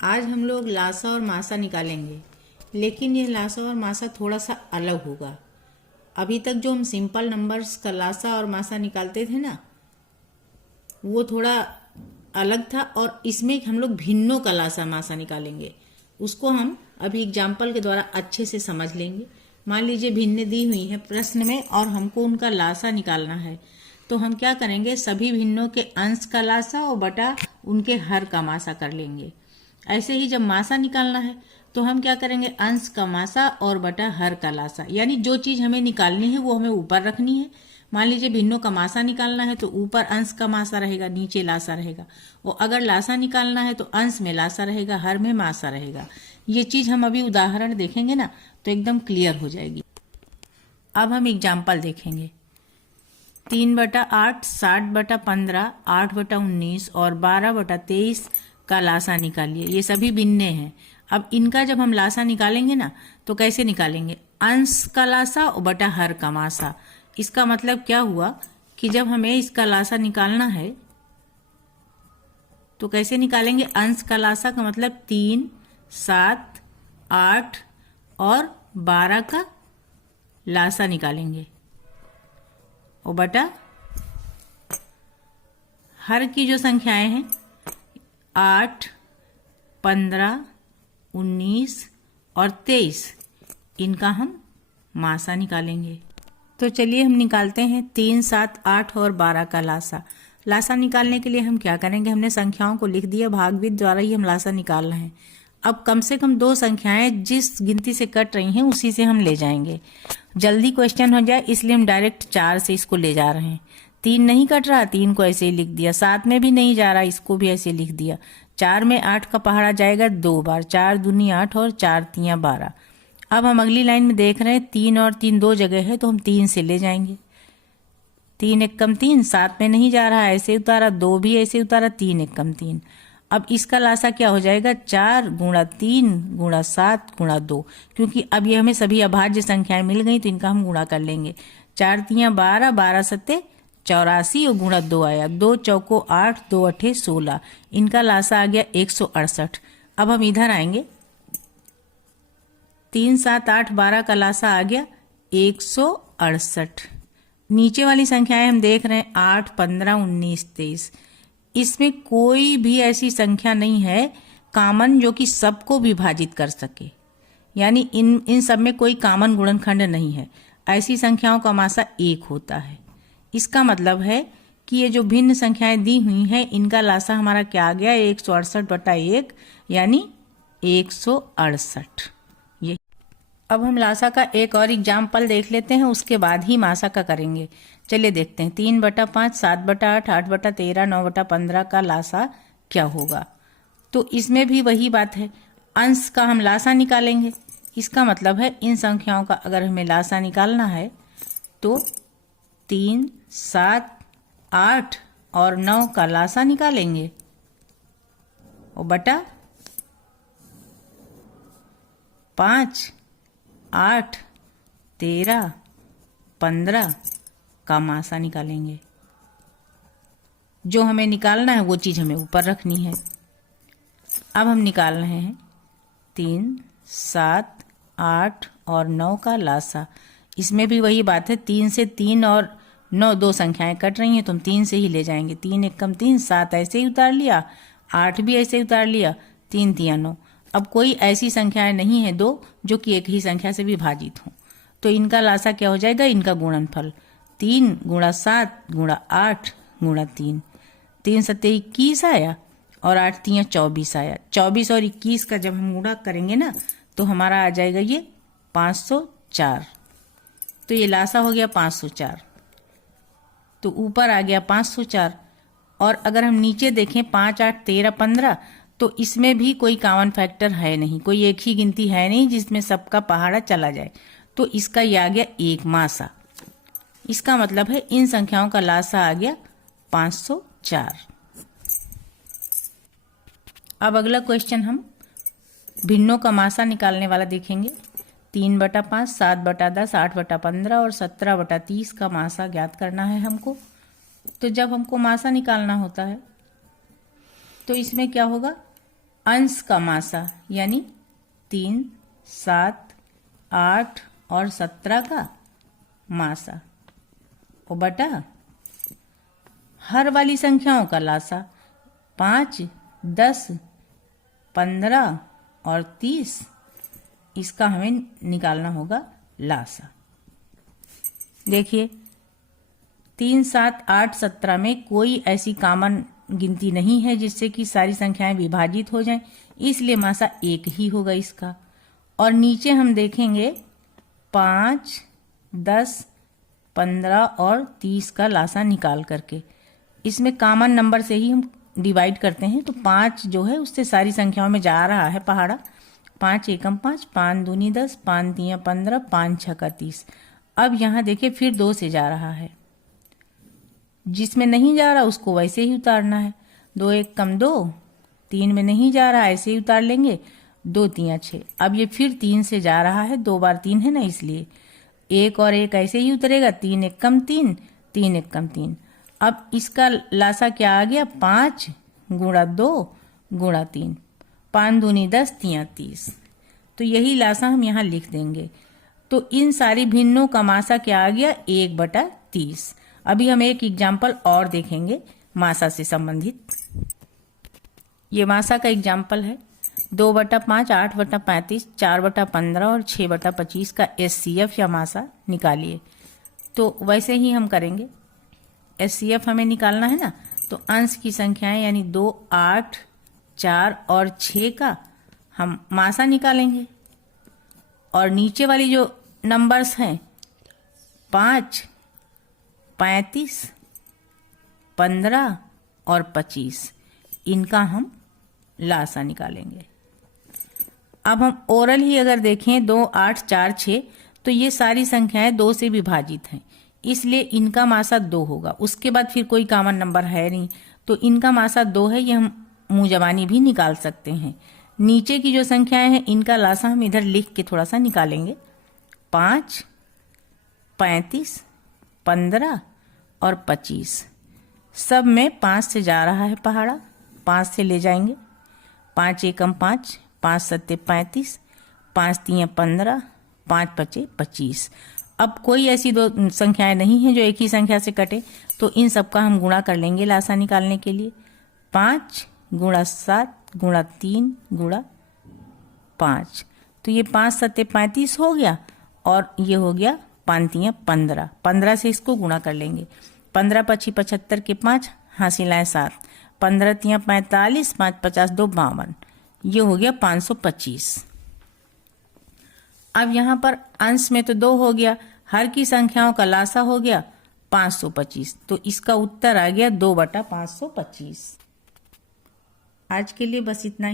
आज हम लोग लासा और मासा निकालेंगे, लेकिन ये लासा और मासा थोड़ा सा अलग होगा। अभी तक जो हम सिंपल नंबर्स का लासा और मासा निकालते थे ना, वो थोड़ा अलग था, और इसमें हम लोग भिन्नों का लासा मासा निकालेंगे। उसको हम अभी एग्जाम्पल के द्वारा अच्छे से समझ लेंगे। मान लीजिए भिन्न दी हुई है प्रश्न में और हमको उनका लासा निकालना है, तो हम क्या करेंगे, सभी भिन्नों के अंश का लासा और बटा उनके हर का मासा कर लेंगे। ऐसे ही जब मासा निकालना है तो हम क्या करेंगे, अंश का मासा और बटा हर का लासा, यानी जो चीज हमें निकालनी है वो हमें ऊपर रखनी है। मान लीजिए भिन्नों का मासा निकालना है तो ऊपर अंश का मासा रहेगा, नीचे लासा रहेगा। और अगर लासा निकालना है तो अंश में लासा रहेगा, हर में मासा रहेगा। ये चीज हम अभी उदाहरण देखेंगे ना तो एकदम क्लियर हो जाएगी। अब हम एग्जाम्पल देखेंगे। 3/8, 60/15, 8/19 और 12/23 का लासा निकालिए। ये सभी भिन्न हैं। अब इनका जब हम लासा निकालेंगे ना तो कैसे निकालेंगे, अंश का लासा और बटा हर का मासा। इसका मतलब क्या हुआ कि जब हमें इसका लासा निकालना है तो कैसे निकालेंगे, अंश का लासा का मतलब 3, 7, 8 और 12 का लासा निकालेंगे, और बटा हर की जो संख्याएं हैं 8, 15, 19 और 23, इनका हम मासा निकालेंगे। तो चलिए हम निकालते हैं 3, 7, 8 और 12 का लासा। लासा निकालने के लिए हम क्या करेंगे, हमने संख्याओं को लिख दिया, भागविद द्वारा ही हम लासा निकाल रहे हैं। अब कम से कम 2 संख्याएं जिस गिनती से कट रही हैं उसी से हम ले जाएंगे, जल्दी क्वेश्चन हो जाए, इसलिए हम डायरेक्ट 4 से इसको ले जा रहे हैं। 3 नहीं कट रहा, 3 को ऐसे ही लिख दिया। 7 में भी नहीं जा रहा, इसको भी ऐसे लिख दिया। 4 में 8 का पहाड़ा जाएगा 2 बार, 4 दूनी 8 और 4 तियां 12। अब हम अगली लाइन में देख रहे हैं 3 और 3 2 जगह है, तो हम 3 से ले जाएंगे। 3 एकम 3, 7 में नहीं जा रहा, ऐसे उतारा, 2 भी ऐसे उतारा, 3 एकम 3। अब इसका लासा क्या हो जाएगा, 4 गुणा 3 गुणा 7 गुणा 2, क्योंकि अब ये हमें सभी अभाज्य संख्याएं मिल गई तो इनका हम गुणा कर लेंगे। 4 तियां 12, 12 सत्ते 84 और गुणा 2 आया, 2 चौको 8, 2 अठे 16, इनका लासा आ गया 168। अब हम इधर आएंगे, 3, 7, 8, 12 का लासा आ गया 168। नीचे वाली संख्याएं हम देख रहे हैं 8, 15, 19, 23। इसमें कोई भी ऐसी संख्या नहीं है कॉमन जो कि सबको विभाजित कर सके, यानी इन सब में कोई कॉमन गुणनखंड नहीं है। ऐसी संख्याओं का मासा 1 होता है। इसका मतलब है कि ये जो भिन्न संख्याएं दी हुई हैं इनका लासा हमारा क्या आ गया, 168/1 यानी 168। ये अब हम लासा का एक और एग्जाम्पल देख लेते हैं, उसके बाद ही मासा का करेंगे। चलिए देखते हैं। 3/5, 7/8, 8/13, 9/15 का लासा क्या होगा। तो इसमें भी वही बात है, अंश का हम लासा निकालेंगे। इसका मतलब है इन संख्याओं का अगर हमें लासा निकालना है तो 3, 7, 8 और 9 का लासा निकालेंगे, और बटा 5, 8, 13, 15 का मासा निकालेंगे। जो हमें निकालना है वो चीज हमें ऊपर रखनी है। अब हम निकाल रहे हैं 3, 7, 8 और 9 का लासा। इसमें भी वही बात है, 3 से 3 और 9 2 संख्याएं कट रही हैं तो हम 3 से ही ले जाएंगे। 3 एकम 3, 7 ऐसे ही उतार लिया, 8 भी ऐसे उतार लिया, 3 तियां 9। अब कोई ऐसी संख्याएं नहीं है 2 जो कि एक ही संख्या से विभाजित हों, तो इनका लासा क्या हो जाएगा, इनका गुणनफल 3 गुणा 7 गुणा 8 गुणा 3। 3 सत्ते 21 आया और 8 तियां 24 आया। 24 और 21 का जब हम गुणा करेंगे ना तो हमारा आ जाएगा ये 504। तो ये लासा हो गया 504, तो ऊपर आ गया 504। और अगर हम नीचे देखें 5, 8, 13, 15, तो इसमें भी कोई कॉमन फैक्टर है नहीं, कोई एक ही गिनती है नहीं जिसमें सबका पहाड़ा चला जाए, तो इसका ये आ गया 1 मासा। इसका मतलब है इन संख्याओं का लासा आ गया 504। अब अगला क्वेश्चन हम भिन्नों का मासा निकालने वाला देखेंगे। 3/5, 7/10, 8/15 और 17/30 का मासा ज्ञात करना है हमको। तो जब हमको मासा निकालना होता है तो इसमें क्या होगा, अंश का मासा यानी 3, 7, 8 और 17 का मासा और बटा हर वाली संख्याओं का लासा 5, 10, 15 और 30, इसका हमें निकालना होगा लासा। देखिए 3, 7, 8, 17 में कोई ऐसी कॉमन गिनती नहीं है जिससे कि सारी संख्याएं विभाजित हो जाएं, इसलिए मासा 1 ही होगा इसका। और नीचे हम देखेंगे 5, 10, 15 और 30 का लासा निकाल करके, इसमें कॉमन नंबर से ही हम डिवाइड करते हैं। तो 5 जो है उससे सारी संख्याओं में जा रहा है पहाड़ा। 5 एकम 5, 5 दूनी 10, 5 तिया 15, 5 छक्का 30। अब यहाँ देखिए फिर 2 से जा रहा है, जिसमें नहीं जा रहा उसको वैसे ही उतारना है। 2 एकम 2, 3 में नहीं जा रहा ऐसे ही उतार लेंगे, 2 तिया 6। अब ये फिर 3 से जा रहा है, 2 बार 3 है ना, इसलिए 1 और 1 ऐसे ही उतरेगा। 3 एकम 3, 3 एकम 3। अब इसका लासा क्या आ गया, 5 गुणा 2 गुणा 3, 5 दूनी 10 तिया 30। तो यही लासा हम यहाँ लिख देंगे। तो इन सारी भिन्नों का मासा क्या आ गया, 1/30। अभी हम एक एग्जाम्पल और देखेंगे मासा से संबंधित। ये मासा का एग्जाम्पल है 2/5, 8/35, 4/15 और 6/25 का SCF या मासा निकालिए। तो वैसे ही हम करेंगे। SCF हमें निकालना है ना, तो अंश की संख्याएं यानी 2, 8, 4 और 6 का हम मासा निकालेंगे। और नीचे वाली जो नंबर्स हैं 5, 35, 15 और 25, इनका हम लासा निकालेंगे। अब हम ओरल ही अगर देखें 2, 8, 4, 6, तो ये सारी संख्याएं 2 से विभाजित हैं, इसलिए इनका मासा 2 होगा। उसके बाद फिर कोई कॉमन नंबर है नहीं, तो इनका मासा 2 है। ये हम मुंह जबानी भी निकाल सकते हैं। नीचे की जो संख्याएं हैं इनका लासा हम इधर लिख के थोड़ा सा निकालेंगे। 5, 35, 15 और 25, सब में 5 से जा रहा है पहाड़ा, 5 से ले जाएंगे। 5 एकम 5, 5 सत्ते 35, 5 तिया 15, 5 पचे 25। अब कोई ऐसी दो संख्याएं नहीं है जो एक ही संख्या से कटे, तो इन सब का हम गुणा कर लेंगे लासा निकालने के लिए। 5 गुणा 7 गुणा 3 गुणा 5, तो ये 5 सत्ते 35 हो गया और ये हो गया 5 तिया 15। 15 से इसको गुणा कर लेंगे। 15 पची 75 के 5, हासिल आए 7, 15 तिया 45, 5 50 2 52, ये हो गया 525। अब यहाँ पर अंश में तो 2 हो गया, हर की संख्याओं का लासा हो गया 525, तो इसका उत्तर आ गया 2/525। आज के लिए बस इतना ही।